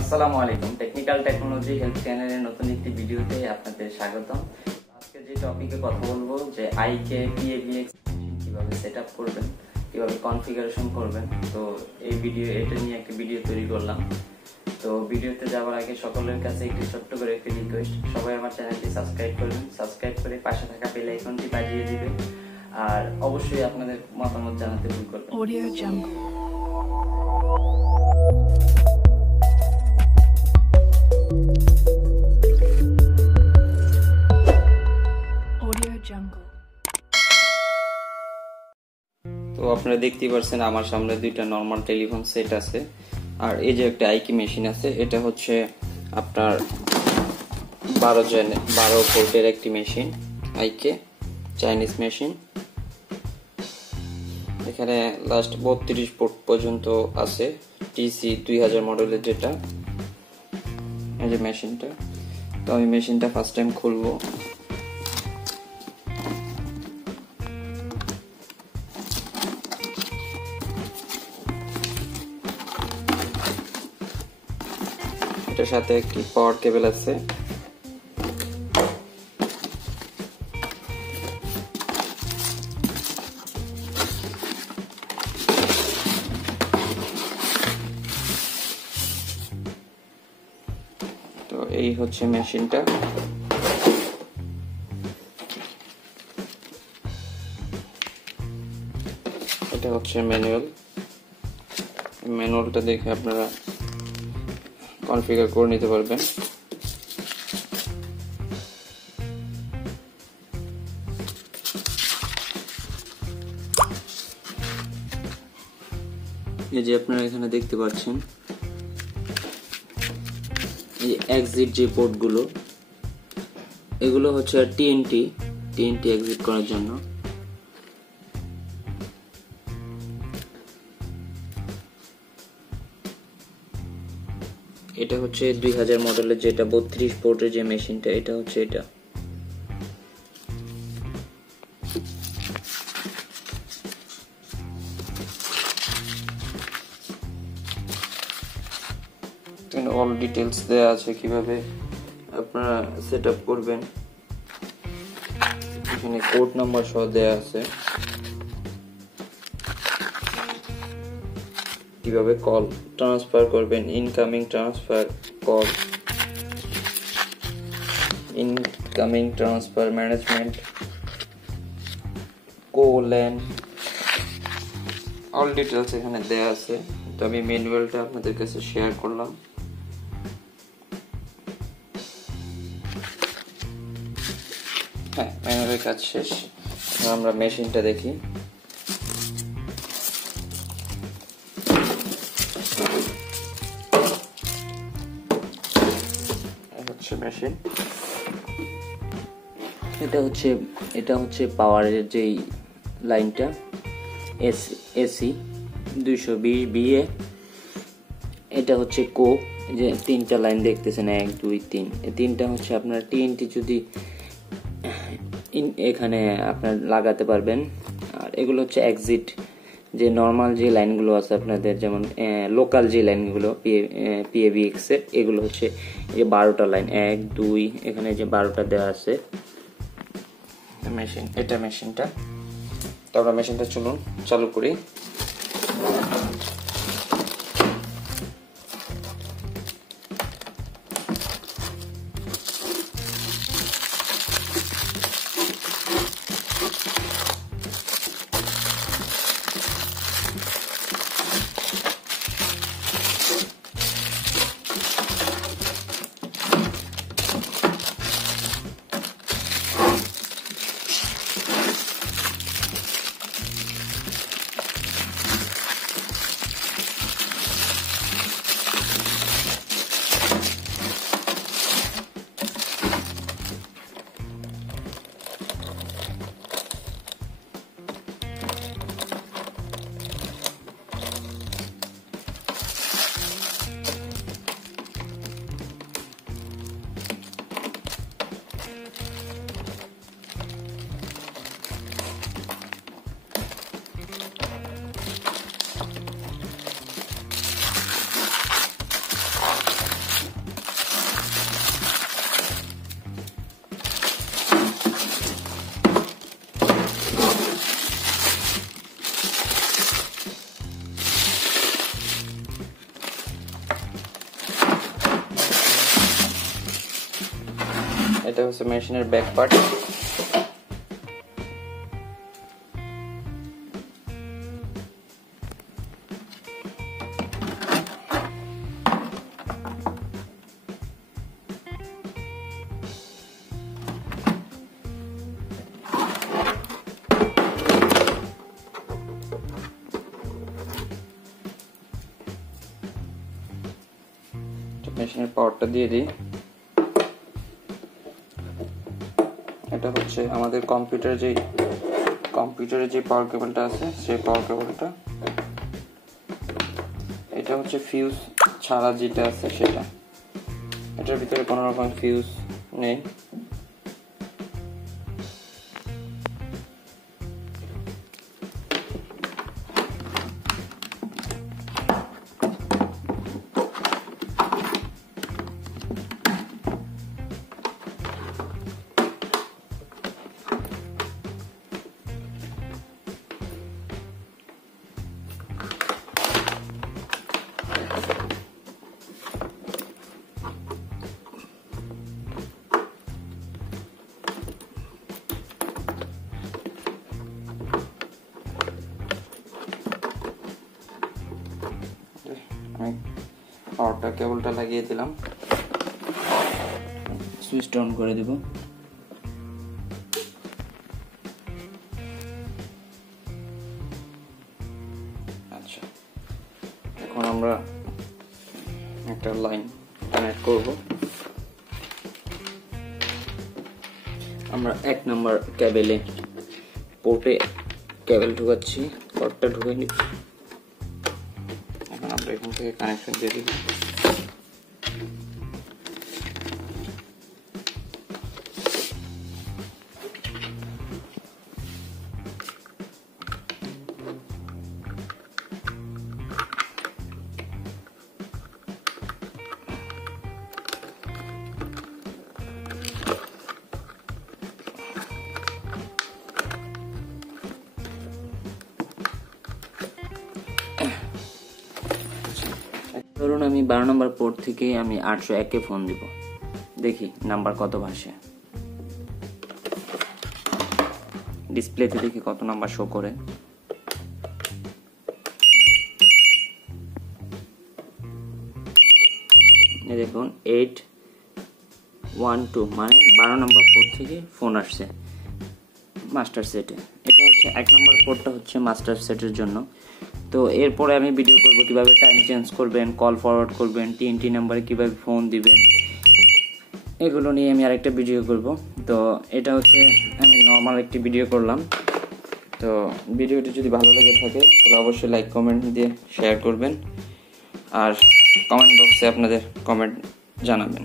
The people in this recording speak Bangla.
আসসালামু আলাইকুম, টেকনিক্যাল টেকনোলজি হেল্প চ্যানেলের নতুন একটি ভিডিওতে আপনাদের স্বাগতম। আজকে যে টপিকে কথা বলবো যে আইকে PABX কিভাবে সেটআপ করবেন, কিভাবে কনফিগারেশন করবেন। তো এটা নিয়ে একটা ভিডিও তৈরি করলাম। তো ভিডিওতে যাওয়ার আগে সকলের কাছে একটি ছোট্ট করে একটি রিকোয়েস্ট, সবাই আমার চ্যানেলটি সাবস্ক্রাইব করবেন, সাবস্ক্রাইব করে পাশে থাকা বেল আইকনটি বাজিয়ে দিবেন, আর অবশ্যই আপনাদের মতামত জানাতে ভুল করবেন না। Audio Jungle. Audio Jungle. তো আপনারা দেখতেই পাচ্ছেন আমার সামনে দুইটা নরমাল টেলিফোন সেট আছে, আর এই যে একটা আইকি মেশিন আছে। এটা হচ্ছে আপনার 12 ভোল্টের একটি মেশিন, আইকে চাইনিজ মেশিন। এখানে লাস্ট 32 পোর্ট পর্যন্ত আছে, TC2000 মডেলের যেটা। এই যে মেশিনটা। তো আমি মেশিনটা ফার্স্ট টাইম খুলবো। এটার সাথে একটি পাওয়ার কেবল আছে। তো এই হচ্ছে মেশিনটা। এটা হচ্ছে ম্যানুয়ালটা দেখে আপনারা কনফিগার করে নিতে পারবেন। এই যে আপনারা এখানে দেখতে পাচ্ছেন এই এক্সিট যে পোর্টগুলো, এগুলো হচ্ছে টিএনটি এক্সিট করার জন্য। এটা হচ্ছে 2000 মডেলের যেটা 32 পোর্টের যে মেশিনটা, এটা হচ্ছে এটা। অল ডিটেলস দেয়া আছে কিভাবে আপনারা সেটআপ করবেন। এখানে কোড নাম্বার সহ দেয়া আছে, কিভাবে কল ট্রান্সফার করবেন, incoming transfer call, incoming transfer management, কোল্যান, অল ডিটেলস এখানে দেয়া আছে। তো আমি ম্যানুয়ালটা আপনাদের কাছে শেয়ার করলাম। হ্যাঁ, ম্যানুয়ালের কাজ শেষ। আমরা মেশিনটা দেখি। মেশিন এটা হচ্ছে পাওয়ারের যেই লাইনটা, এসি 220 বিএ। এটা হচ্ছে যে তিনটা লাইন দেখতেছেন, 1 2 3, এই তিনটা হচ্ছে আপনার টিএনটি যদি এখানে আপনার লাগাতে পারবেন। আর এগুলো হচ্ছে এক্সিট, যে নর্মাল যে লাইনগুলো আছে আপনাদের, যেমন লোকাল যে লাইনগুলো PABX এর, এগুলো হচ্ছে এই যে 12টা লাইন, 1 2, এখানে যে 12টা দেওয়া আছে মেশিনটা। তো আমরা মেশিনটা চলুন চালু করি। এটা হচ্ছে মেশিনের ব্যাক পার্ট। মেশিনের পাওয়ারটা দিয়ে দিই। এটা হচ্ছে আমাদের কম্পিউটারে যে পাওয়ার কেবলটা আছে সেই পাওয়ার কেবলটা। এটা হচ্ছে ফিউজ ছাড়া যেটা আছে সেটা, এটার ভিতরে কোনো রকম ফিউজ নেই। পাওয়ারটা কেবলটা লাগিয়ে দিলাম, সুইচটা অন করে দেব। আচ্ছা, এখন আমরা একটা লাইন কানেক্ট করব। আমরা 1 নম্বর কেবলে পোর্টে কেবল ঢুকাচ্ছি, কর্ডটা ঢুকে নিচ্ছি। এখন আমরা এখান থেকে কানেকশন দিয়ে দিব। ধরুন আমি 12 নম্বর পোর্ট থেকে আমি 801-কে ফোন দিব, দেখি নাম্বার কত ভাসে। ডিসপ্লেতে দেখি কত নাম্বার শো করে। দেখুন 812, মানে 12 নম্বর পোর্ট থেকে ফোন আসছে মাস্টার সেটে। এটা হচ্ছে 1 নম্বর পোর্টটা হচ্ছে মাস্টার সেটের জন্য। তো এরপরে আমি ভিডিও করব কিভাবে টাইম চেঞ্জ করবেন, কল ফরওয়ার্ড করবেন, টিএনটি নাম্বারে কিভাবে ফোন দিবেন, এগুলো নিয়ে আমি আরেকটা ভিডিও করব। তো এটা হচ্ছে আমি নর্মাল একটি ভিডিও করলাম। তো ভিডিওটি যদি ভালো লেগে থাকে তাহলে অবশ্যই লাইক কমেন্ট দিয়ে শেয়ার করবেন, আর কমেন্ট বক্সে আপনাদের কমেন্ট জানাবেন।